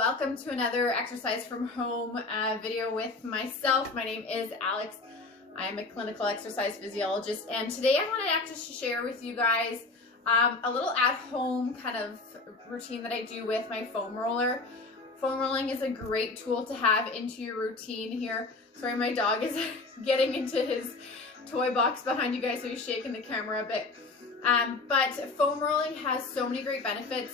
welcome to another exercise from home video with myself. My name is Alex. I am a clinical exercise physiologist, and today I wanted to share with you guys a little at-home kind of routine that I do with my foam roller. Foam rolling is a great tool to have into your routine here. Sorry, my dog is getting into his toy box behind you guys, so he's shaking the camera a bit. But foam rolling has so many great benefits.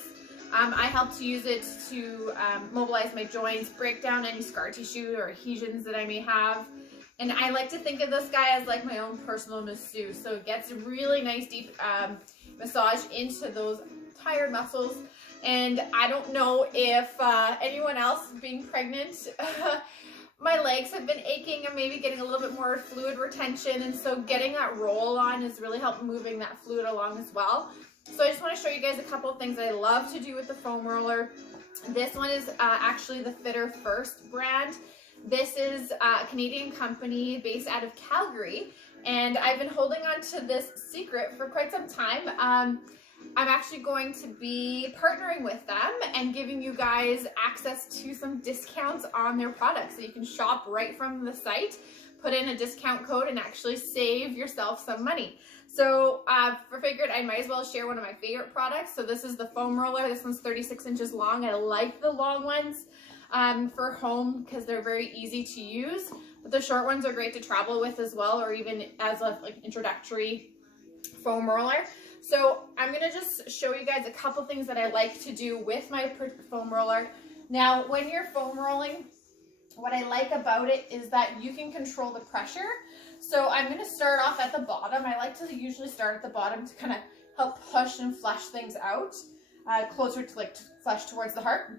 I help to use it to mobilize my joints, break down any scar tissue or adhesions that I may have. And I like to think of this guy as like my own personal masseuse. So it gets a really nice deep massage into those tired muscles. And I don't know if anyone else being pregnant, my legs have been aching and maybe getting a little bit more fluid retention. And so getting that roll on has really helped moving that fluid along as well. So I just want to show you guys a couple of things that I love to do with the foam roller. This one is actually the Fitter First brand. This is a Canadian company based out of Calgary, and I've been holding on to this secret for quite some time. I'm actually going to be partnering with them and giving you guys access to some discounts on their products. So you can shop right from the site, put in a discount code, and actually save yourself some money. So I figured I might as well share one of my favorite products. So this is the foam roller. This one's 36 inches long. I like the long ones for home because they're very easy to use. But the short ones are great to travel with as well, or even as a introductory foam roller. So I'm gonna just show you guys a couple things that I like to do with my foam roller. Now, when you're foam rolling, what I like about it is that you can control the pressure. So I'm going to start off at the bottom. I like to usually start at the bottom to kind of help push and flush things out closer to to flush towards the heart.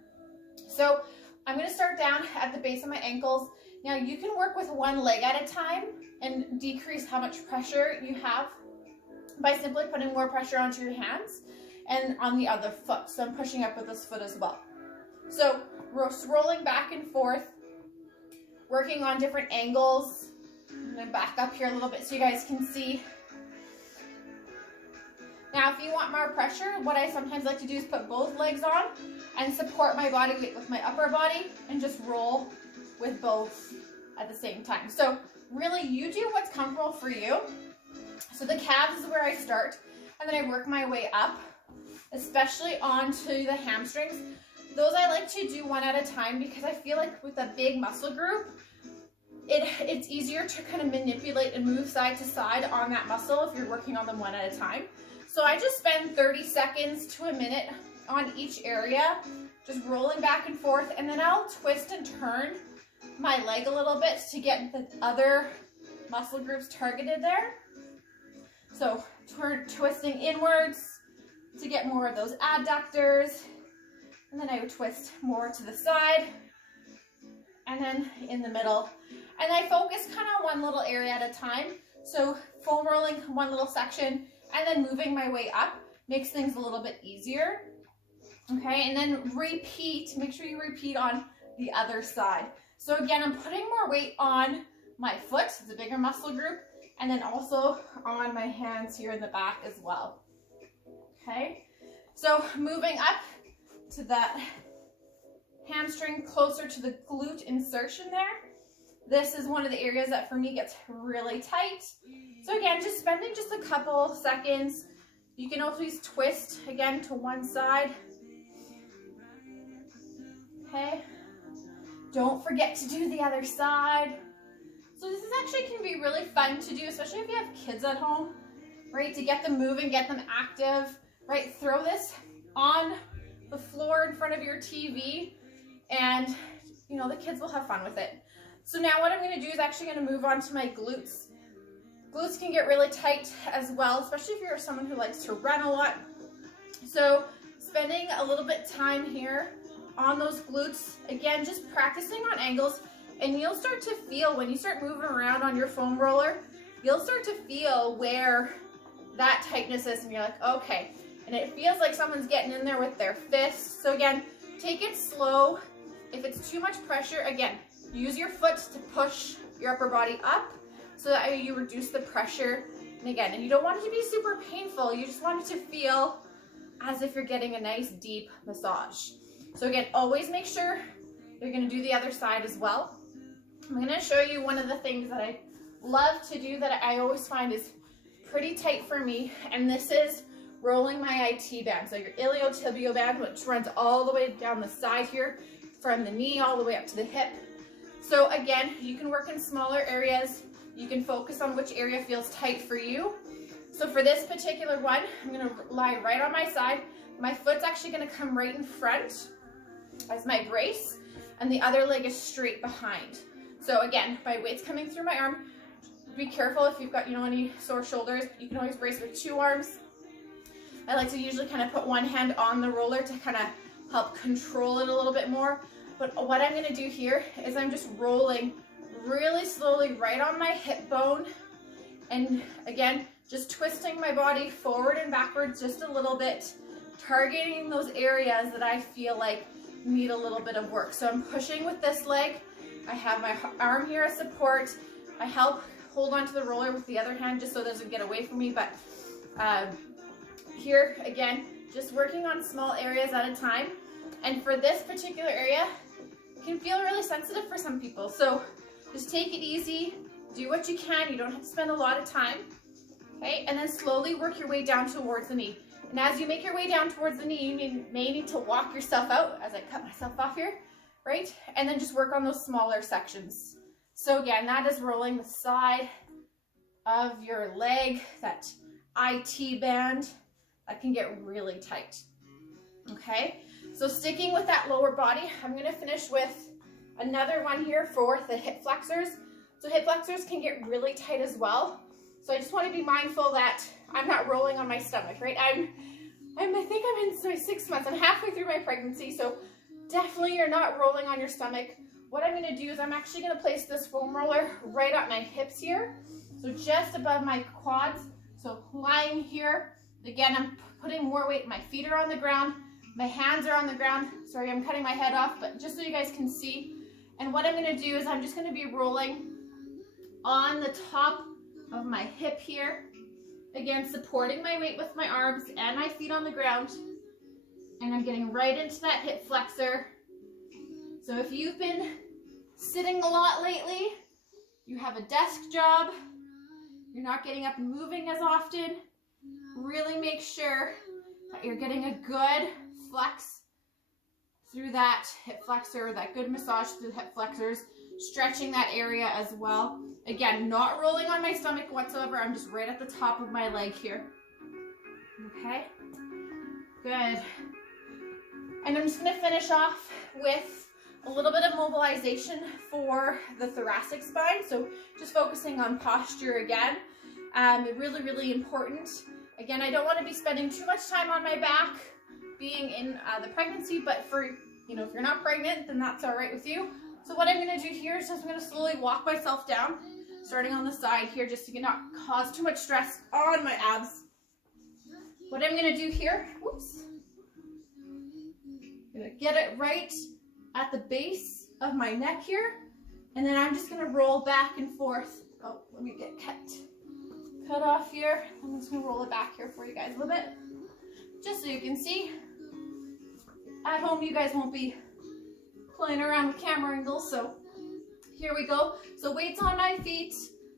So I'm going to start down at the base of my ankles. Now you can work with one leg at a time and decrease how much pressure you have by simply putting more pressure onto your hands and on the other foot. So I'm pushing up with this foot as well. So rolling back and forth, working on different angles. I'm going to back up here a little bit so you guys can see. Now, if you want more pressure, what I sometimes like to do is put both legs on and support my body weight with my upper body and just roll with both at the same time. So really, you do what's comfortable for you. So the calves is where I start, and then I work my way up, especially onto the hamstrings. Those I like to do one at a time because I feel like with a big muscle group, it's easier to kind of manipulate and move side to side on that muscle if you're working on them one at a time. So I just spend 30 seconds to a minute on each area, just rolling back and forth, and then I'll twist and turn my leg a little bit to get the other muscle groups targeted there. So twisting inwards to get more of those adductors, and then I would twist more to the side, and then in the middle. And I focus kind of on one little area at a time. So foam rolling one little section and then moving my way up makes things a little bit easier. Okay, and then repeat, make sure you repeat on the other side. So again, I'm putting more weight on my foot, it's a bigger muscle group, and then also on my hands here in the back as well. Okay, so moving up to that hamstring closer to the glute insertion there. This is one of the areas that for me gets really tight. So again, just spending just a couple seconds. You can always twist again to one side. Okay. Don't forget to do the other side. So this is actually can be really fun to do, especially if you have kids at home, right? To get them moving, get them active, right? Throw this on the floor in front of your TV, and you know, the kids will have fun with it. So now what I'm going to do is actually going to move on to my glutes. Glutes can get really tight as well, especially if you're someone who likes to run a lot. So spending a little bit time here on those glutes, again, just practicing on angles, and you'll start to feel when you start moving around on your foam roller, you'll start to feel where that tightness is, and you're like, okay. And it feels like someone's getting in there with their fists. So again, take it slow. If it's too much pressure, again, use your foot to push your upper body up so that you reduce the pressure. And again, and you don't want it to be super painful. You just want it to feel as if you're getting a nice deep massage. So again, always make sure you're gonna do the other side as well. I'm gonna show you one of the things that I love to do that I always find is pretty tight for me, and this is rolling my IT band. So your iliotibial band, which runs all the way down the side here, from the knee all the way up to the hip. So again, you can work in smaller areas. You can focus on which area feels tight for you. So for this particular one, I'm gonna lie right on my side. My foot's actually gonna come right in front as my brace, and the other leg is straight behind. So again, my weight's coming through my arm. Be careful if you've got, any sore shoulders. You can always brace with 2 arms. I like to usually kind of put one hand on the roller to kind of help control it a little bit more. But what I'm gonna do here is I'm just rolling really slowly right on my hip bone. And again, just twisting my body forward and backwards just a little bit, targeting those areas that I feel like need a little bit of work. So I'm pushing with this leg. I have my arm here as support. I help hold onto the roller with the other hand just so it doesn't get away from me. But here, again, just working on small areas at a time. And for this particular area, it can feel really sensitive for some people. So just take it easy, do what you can. You don't have to spend a lot of time. Okay, and then slowly work your way down towards the knee. And as you make your way down towards the knee, you may need to walk yourself out as I cut myself off here, right? And then just work on those smaller sections. So again, that is rolling the side of your leg, that IT band, that can get really tight. Okay, so sticking with that lower body, I'm gonna finish with another one here for the hip flexors. So hip flexors can get really tight as well. So I just want to be mindful that I'm not rolling on my stomach, right? I think I'm in my 6 months. I'm halfway through my pregnancy, so definitely you're not rolling on your stomach. What I'm going to do is I'm actually going to place this foam roller right at my hips here, so just above my quads. So lying here, again, I'm putting more weight. My feet are on the ground. My hands are on the ground. Sorry, I'm cutting my head off, but just so you guys can see. And what I'm going to do is I'm just going to be rolling on the top of my hip here. Again, supporting my weight with my arms and my feet on the ground. And I'm getting right into that hip flexor. So if you've been sitting a lot lately, you have a desk job, you're not getting up and moving as often, really make sure that you're getting a good flex through that hip flexor, that good massage through the hip flexors, stretching that area as well. Again, not rolling on my stomach whatsoever. I'm just right at the top of my leg here. Okay, good. And I'm just gonna finish off with a little bit of mobilization for the thoracic spine. So just focusing on posture again. Really, really important. Again, I don't want to be spending too much time on my back being in the pregnancy, but for, if you're not pregnant, then that's all right with you. So what I'm going to do here is just I'm going to slowly walk myself down, starting on the side here, just to not cause too much stress on my abs. What I'm going to do here, whoops, I'm going to get it right at the base of my neck here, and then I'm just going to roll back and forth. Oh, let me get cut off here. I'm just going to roll it back here for you guys a little bit, just so you can see. At home, you guys won't be playing around with camera angles, so here we go. So weight's on my feet,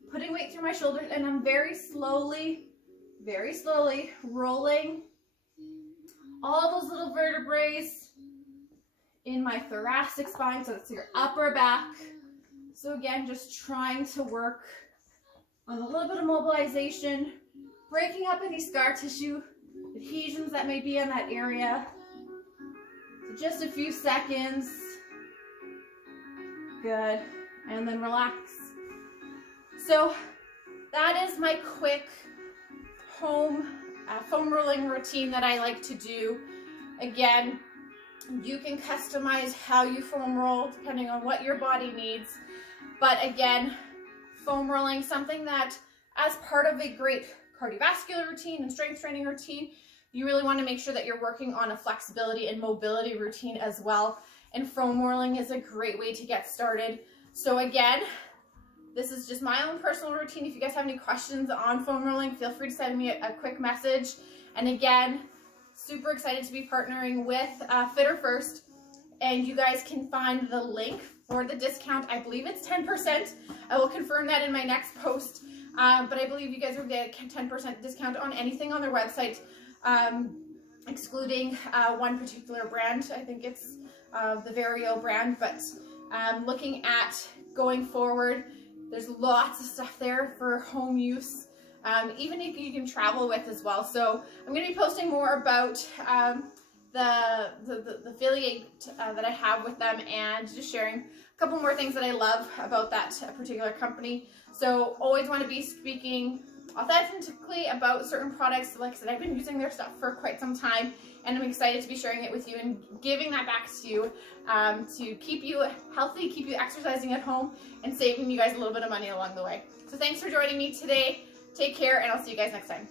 putting weight through my shoulders, and I'm very slowly rolling all those little vertebrae in my thoracic spine, so that's your upper back. So again, just trying to work on a little bit of mobilization, breaking up any scar tissue, adhesions that may be in that area. So just a few seconds. Good. And then relax. So that is my quick home foam rolling routine that I like to do. Again, you can customize how you foam roll depending on what your body needs. But again, foam rolling, something that as part of a great cardiovascular routine and strength training routine, you really want to make sure that you're working on a flexibility and mobility routine as well. And foam rolling is a great way to get started. So again, this is just my own personal routine. If you guys have any questions on foam rolling, feel free to send me a quick message. And again, super excited to be partnering with Fitter First. and you guys can find the link for the discount. I believe it's 10%. I will confirm that in my next post. But I believe you guys will get a 10% discount on anything on their website, excluding one particular brand. I think it's the Vario brand, but looking at going forward, there's lots of stuff there for home use, even if you can travel with as well. So I'm going to be posting more about the affiliate that I have with them, and just sharing a couple more things that I love about that particular company. So always want to be speaking authentically about certain products. Like I said, I've been using their stuff for quite some time, and I'm excited to be sharing it with you and giving that back to you, to keep you healthy, keep you exercising at home, and saving you guys a little bit of money along the way. So thanks for joining me today. Take care, and I'll see you guys next time.